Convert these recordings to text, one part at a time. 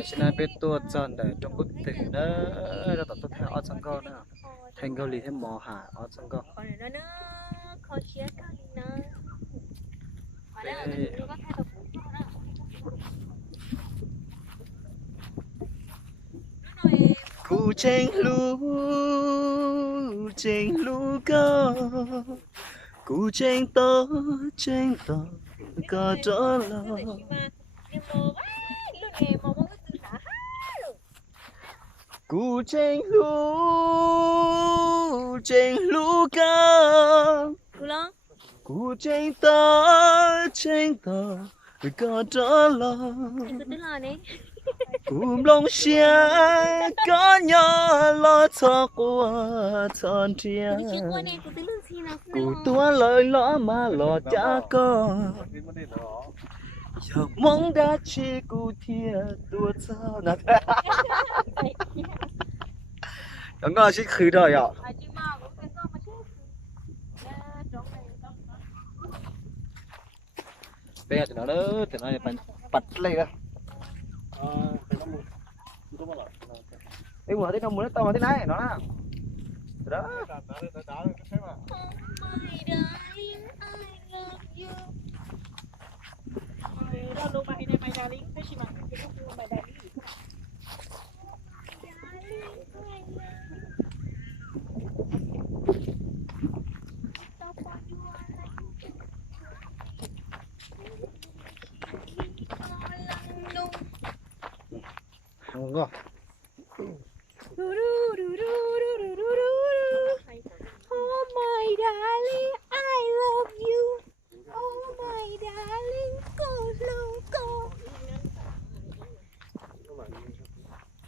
phải xin ai biết tua chân để trong bức tử đó là tập tôi theo ở trong câu nữa thành câu lì thêm mò hả ở trong câu cụ tranh lu cơ cụ tranh tơ có trở lo cụ tranh lu cơ cụ tranh tơ có trở lo cùng lòng xia có nhỏ lo cho qua thon chia cụ tua lời lõ mà lọ cha con giờ mong đã chi cụ thia tua sao nè đừng có xích khử rồi ạ bây giờ nó đỡ thì nó bật lên ra em mở thế nó muốn to mà thế này nó đó không có Oh my darling, I love you. Oh my darling, go.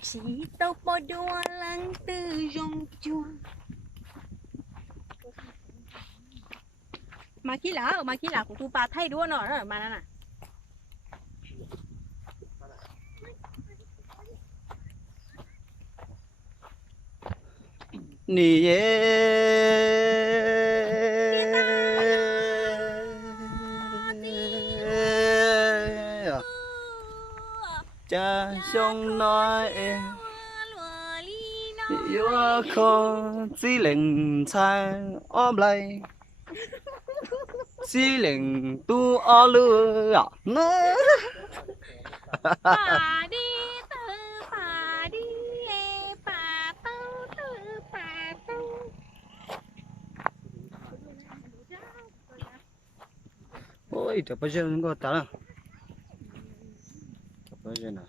Chỉ tao bỏ đua lăng từ rong chuông. Mà khi là của tu bà thay đua nó rồi mà nè. nì cha sông nói yêu con chỉ lệnh sang ôm lại chỉ lệnh tu ở lừa Bà đi bà tao bà tao. ôi trời bây giờ nó có ta bây giờ nào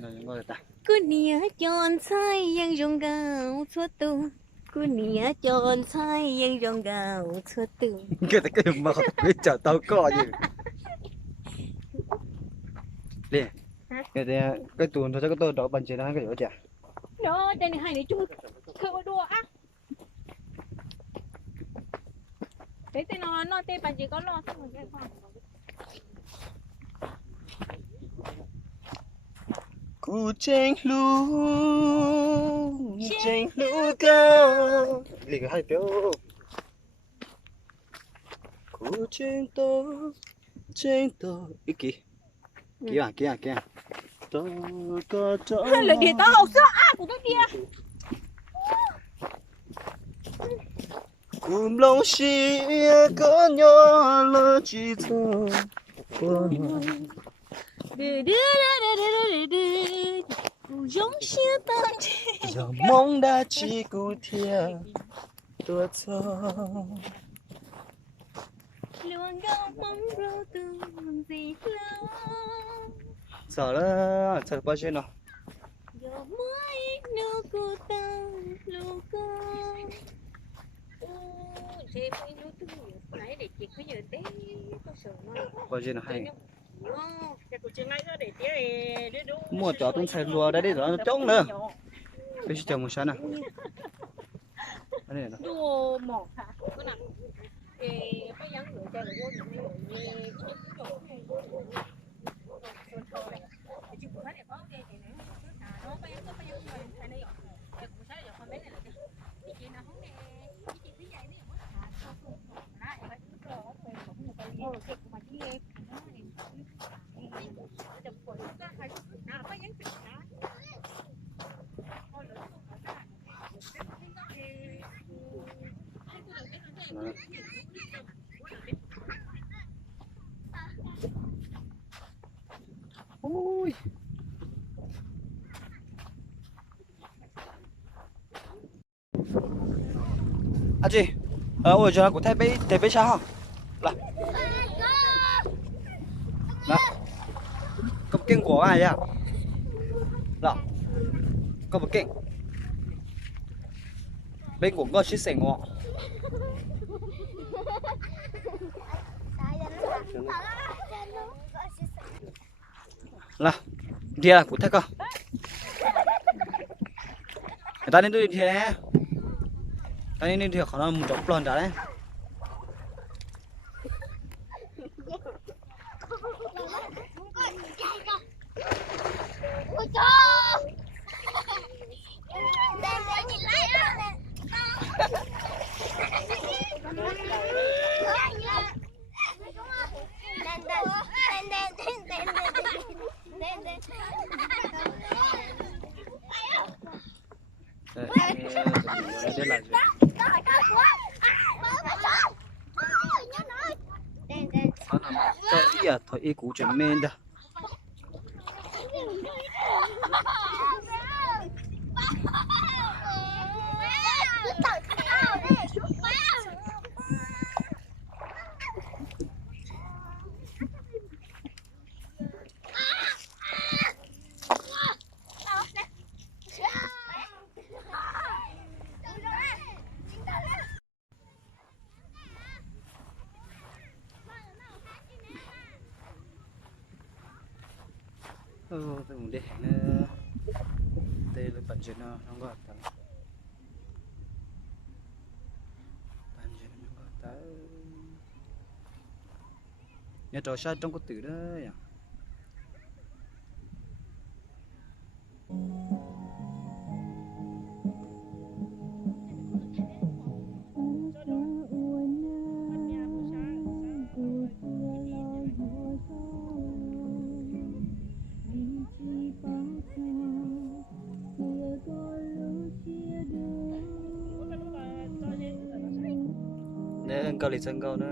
nó có ta Cứ nia chọn sai yang rong gạo xuất tu. Cứ nia chọn sai yang rong gạo xuất tu. cái mà không biết chờ tao có gì đi cái tuần thôi chắc cái tôi đổ bàn trên nó cái gì vậy Đó, đây này hai đứa chung khơi qua đùa á. Thế thì nó tê bà chỉ có lo xong rồi cái con. cụ tranh lu cao liền hai biểu cụ tranh to ý kì kìa tôi có chỗ Là để tao học sữa à của tôi kia. cùng lòng xia có nhỏ là chỉ thôi Giống xia tan giờ mong đã chỉ cụ thia tua cho luôn gạo mong rau từ gì lâu. sợ đó sợ bao nhiêu nào Giờ mới nước cô ta lưu cơ. Thế phải nuôi từ nãy để chị cứ giờ té có sợ mà. bao nhiêu nào hay Mua mua chó tôi xài lúa đấy để nó trống nữa bây giờ chờ một sáng nào đây này đùa mỏ hả? Cái nào? Cái giống người ta là vô những ôi à chị ôi giờ của thay bé sao là có một kinh của ai à là có một kinh bên của ngõ xích sành ngõ là đi à của thay cơ người ta nên tôi đi thế ta nên đi khả năng một chục lần đấy đây là gì? Nó nằm cái gì à? Thôi y cũ chuyện men đó. Dùng để đây là bản chất nó không có tao bản chất nó có tao nhà trò sao trong có từ đó à nên cao lịch sân cao nó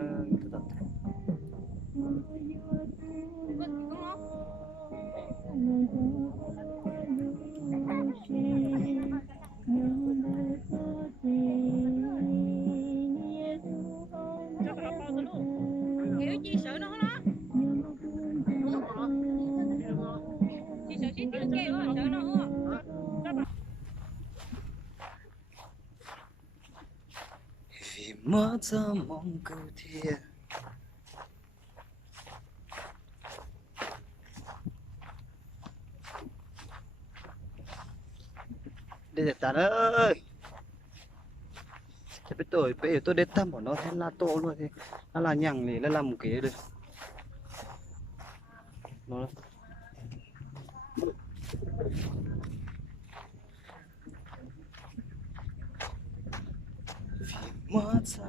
vì mất ra mong cầu thiệt đây là ta ơi bây giờ tôi đến thăm của nó thế là to luôn thì nó là nhằng thì nó làm một cái được nó vì mất ra